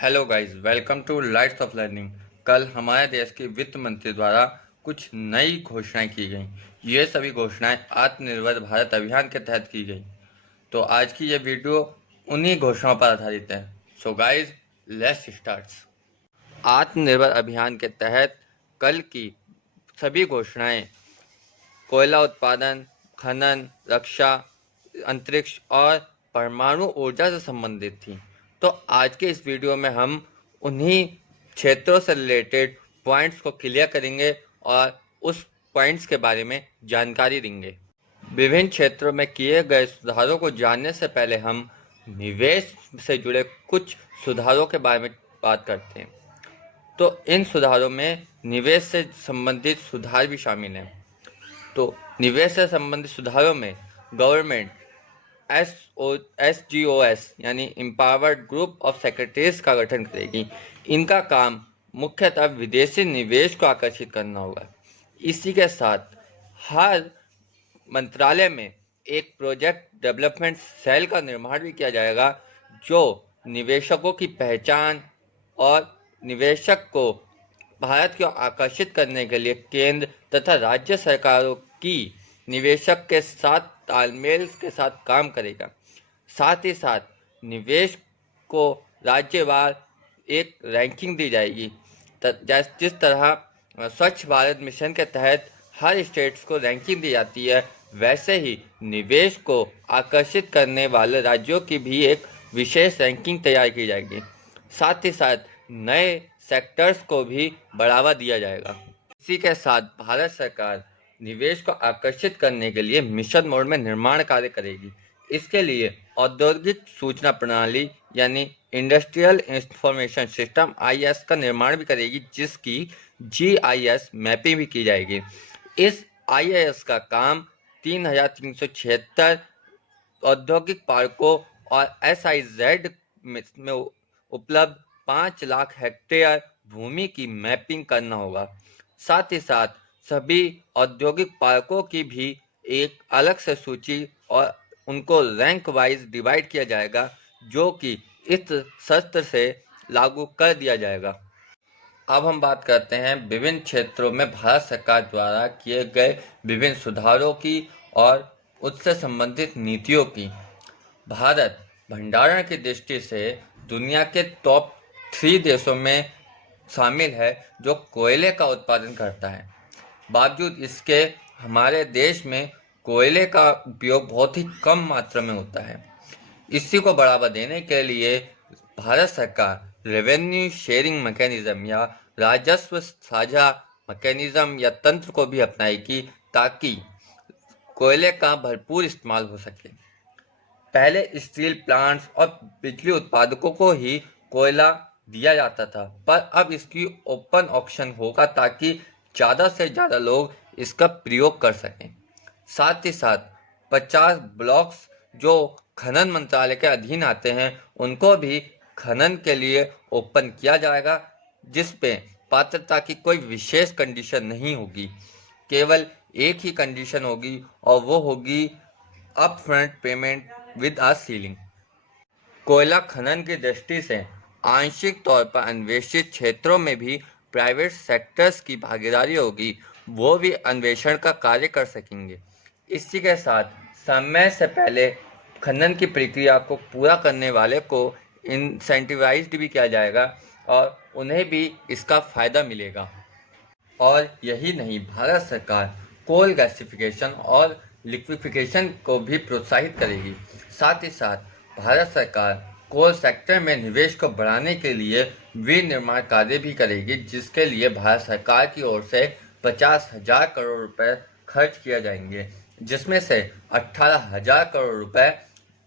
Hello guys, welcome to lights of learning. कल हमारे देश के वित्त मंत्री द्वारा कुछ नई घोषणाएं की गई। ये सभी घोषणाएं आत्मनिर्भर भारत अभियान के तहत की गई। तो आज की ये वीडियो उन्हीं घोषणाओं पर आधारित है। So guys, let's start. आत्मनिर्भर अभियान के तहत कल की सभी घोषणाएं कोयला उत्पादन, खनन, रक्षा, अंतरिक्ष और परमाणु ऊर्जा से संबंधित थी। तो आज के इस वीडियो में हम उन्हीं क्षेत्रों से रिलेटेड पॉइंट्स को क्लियर करेंगे और उस पॉइंट्स के बारे में जानकारी देंगे। विभिन्न क्षेत्रों में किए गए सुधारों को जानने से पहले हम निवेश से जुड़े कुछ सुधारों के बारे में बात करते हैं। तो इन सुधारों में निवेश से संबंधित सुधार भी शामिल हैं। तो निवेश से संबंधित सुधारों में गवर्नमेंट SGOS यानी एम्पावर्ड ग्रुप ऑफ सेक्रेटरीज का गठन करेगी। इनका काम मुख्यतः विदेशी निवेश को आकर्षित करना होगा। इसी के साथ हर मंत्रालय में एक प्रोजेक्ट डेवलपमेंट सेल का निर्माण भी किया जाएगा, जो निवेशकों की पहचान और निवेशक को भारत को आकर्षित करने के लिए केंद्र तथा राज्य सरकारों की निवेशक के साथ तालमेल के साथ काम करेगा। साथ ही साथ निवेश को राज्यवार एक रैंकिंग दी जाएगी। जिस तरह स्वच्छ भारत मिशन के तहत हर स्टेट्स को रैंकिंग दी जाती है, वैसे ही निवेश को आकर्षित करने वाले राज्यों की भी एक विशेष रैंकिंग तैयार की जाएगी। साथ ही साथ नए सेक्टर्स को भी बढ़ावा दिया जाएगा। इसी के साथ भारत सरकार निवेश को आकर्षित करने के लिए मिशन मोड में निर्माण कार्य करेगी। इसके लिए औद्योगिक सूचना प्रणाली यानी इंडस्ट्रियल इंफॉर्मेशन सिस्टम IS का निर्माण भी करेगी, जिसकी GIS मैपिंग भी की जाएगी। इस IIS का काम 3376 औद्योगिक पार्कों और SIZ में उपलब्ध 5 लाख हेक्टेयर भूमि की मैपिंग करना होगा। साथ ही साथ सभी औद्योगिक पार्कों की भी एक अलग से सूची और उनको रैंक वाइज डिवाइड किया जाएगा, जो कि इस सत्र से लागू कर दिया जाएगा। अब हम बात करते हैं विभिन्न क्षेत्रों में भारत सरकार द्वारा किए गए विभिन्न सुधारों की और उससे संबंधित नीतियों की। भारत भंडारण की दृष्टि से दुनिया के टॉप 3 देशों में शामिल है जो कोयले का उत्पादन करता है। बावजूद इसके हमारे देश में कोयले का उपयोग बहुत ही कम मात्रा में होता है। इसी को बढ़ावा देने के लिए भारत सरकार रेवेन्यू शेयरिंग मैकेनिज्म या राजस्व साझा मैकेनिज्म या तंत्र को भी अपनाएगी, ताकि कोयले का भरपूर इस्तेमाल हो सके। पहले स्टील प्लांट्स और बिजली उत्पादकों को ही कोयला दिया जाता था, पर अब इसकी ओपन ऑक्शन होगा ताकि ज़्यादा से ज़्यादा लोग इसका प्रयोग कर सकें। साथ ही साथ 50 ब्लॉक्स जो खनन मंत्रालय के अधीन आते हैं, उनको भी खनन के लिए ओपन किया जाएगा, जिस पे पात्रता की कोई विशेष कंडीशन नहीं होगी। केवल एक ही कंडीशन होगी और वो होगी upfront payment with a ceiling. कोयला खनन की दृष्टि से आंशिक तौर पर अन्वेषित क्षेत्रों में भी प्राइवेट सेक्टर्स की भागीदारी होगी, वो भी अन्वेषण का कार्य कर सकेंगे। इसी के साथ समय से पहले खनन की प्रक्रिया को पूरा करने वाले को इंसेंटिवाइज्ड भी किया जाएगा और उन्हें भी इसका फायदा मिलेगा। और यही नहीं, भारत सरकार कोल गैसिफिकेशन और लिक्विफिकेशन को भी प्रोत्साहित करेगी। साथ ही साथ भारत सरकार कोल सेक्टर में निवेश को बढ़ाने के लिए विनिर्माण कार्य भी करेगी, जिसके लिए भारत सरकार की ओर से 50,000 करोड़ रुपए खर्च किए जाएंगे, जिसमें से 18,000 करोड़ रुपए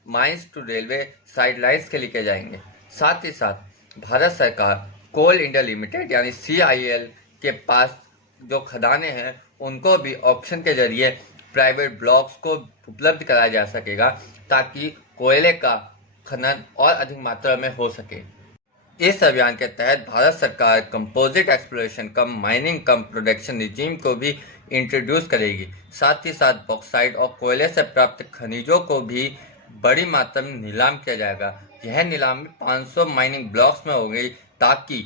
माइंस टू रेलवे साइडलाइंस के लिए किए जाएंगे। साथ ही साथ भारत सरकार कोल इंडिया लिमिटेड यानी CIL के पास जो खदानें हैं, उनको भी ऑक्शन के जरिए प्राइवेट ब्लॉक्स को उपलब्ध कराया जा सकेगा, ताकि कोयले का खनन और अधिक मात्रा में हो सके। इस अभियान के तहत भारत सरकार कंपोजिट एक्सप्लोरेशन कम माइनिंग कम प्रोडक्शन रिजीम को भी इंट्रोड्यूस करेगी। साथ ही साथ बॉक्साइट और कोयले से प्राप्त खनिजों को भी बड़ी मात्रा में नीलाम किया जाएगा। यह नीलामी 500 माइनिंग ब्लॉक्स में हो गई ताकि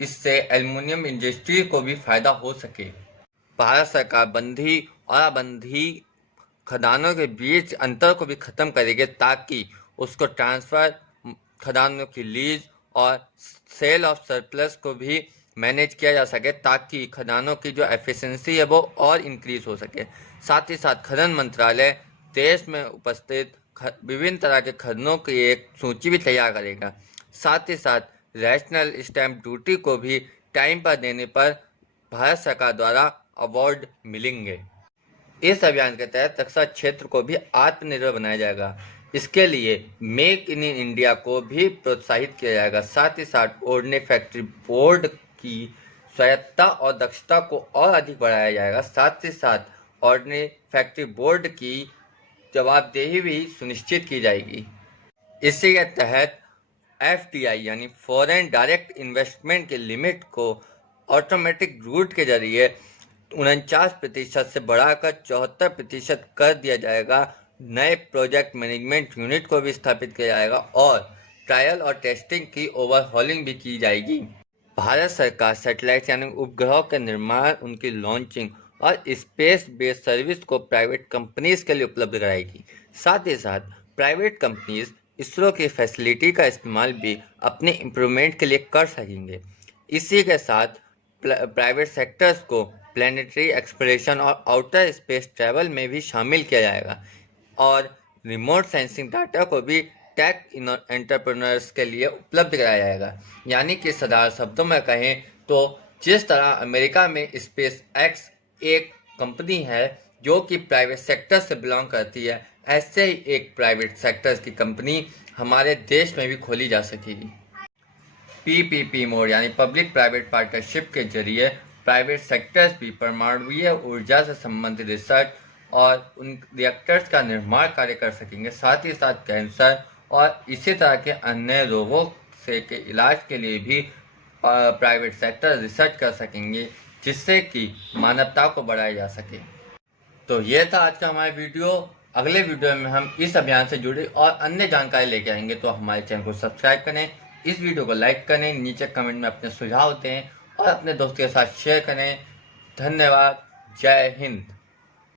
इससे एल्युमिनियम इंडस्ट्री को भी फायदा हो सके। भारत सरकार बंधी और अबंधी खदानों के बीच अंतर को भी खत्म करेगी ताकि उसको ट्रांसफर, खदानों की लीज और सेल ऑफ सरप्लस को भी मैनेज किया जा सके ताकि खदानों की जो एफिशिएंसी है वो और इंक्रीज हो सके। साथ ही साथ खनन मंत्रालय देश में उपस्थित विभिन्न तरह के खननों की एक सूची भी तैयार करेगा। साथ ही साथ रैशनल स्टैंप ड्यूटी को भी टाइम पर देने पर भारत सरकार द्वारा अवार्ड मिलेंगे। इस अभियान के तहत रक्षा क्षेत्र को भी आत्मनिर्भर बनाया जाएगा। इसके लिए मेक इन इंडिया को भी प्रोत्साहित किया जाएगा। साथ ही साथ ऑर्डिनरी फैक्ट्री बोर्ड की स्वायत्तता और दक्षता को और अधिक बढ़ाया जाएगा। साथ ही साथ ऑर्डिनरी फैक्ट्री बोर्ड की जवाबदेही भी सुनिश्चित की जाएगी। इसी के तहत FDI यानी फॉरेन डायरेक्ट इन्वेस्टमेंट के लिमिट को ऑटोमेटिक रूट के जरिए 49% से बढ़ाकर 74% कर दिया जाएगा। नए प्रोजेक्ट मैनेजमेंट यूनिट को भी स्थापित किया जाएगा और ट्रायल और टेस्टिंग की ओवरहॉलिंग भी की जाएगी। भारत सरकार सैटेलाइट यानी उपग्रहों के निर्माण, उनकी लॉन्चिंग और स्पेस बेस्ड सर्विस को प्राइवेट कंपनीज के लिए उपलब्ध कराएगी। साथ ही साथ प्राइवेट कंपनीज इसरो की फैसिलिटी का इस्तेमाल भी अपने इम्प्रूवमेंट के लिए कर सकेंगे। इसी के साथ प्राइवेट सेक्टर्स को प्लैनेटरी एक्सप्लोरेशन और आउटर स्पेस ट्रैवल में भी शामिल किया जाएगा और रिमोट सेंसिंग डाटा को भी टेक एंटरप्रेन्योर्स के लिए उपलब्ध कराया जाएगा। यानी कि साधारण शब्दों में कहें तो जिस तरह अमेरिका में स्पेस एक्स एक कंपनी है जो कि प्राइवेट सेक्टर से बिलोंग करती है, ऐसे ही एक प्राइवेट सेक्टर की कंपनी हमारे देश में भी खोली जा सकेगी। PPP मोड यानी पब्लिक प्राइवेट पार्टनरशिप के जरिए प्राइवेट सेक्टर्स भी परमाणुीय ऊर्जा से संबंधित रिसर्च और उन रिएक्टर्स का निर्माण कार्य कर सकेंगे। साथ ही साथ कैंसर और इसी तरह के अन्य रोगों से के इलाज के लिए भी प्राइवेट सेक्टर रिसर्च कर सकेंगे, जिससे कि मानवता को बढ़ाया जा सके। तो ये था आज का हमारा वीडियो। अगले वीडियो में हम इस अभियान से जुड़ी और अन्य जानकारी लेके आएंगे। तो हमारे चैनल को सब्सक्राइब करें, इस वीडियो को लाइक करें, नीचे कमेंट में अपने सुझाव दें और अपने दोस्तों के साथ शेयर करें। धन्यवाद। जय हिंद।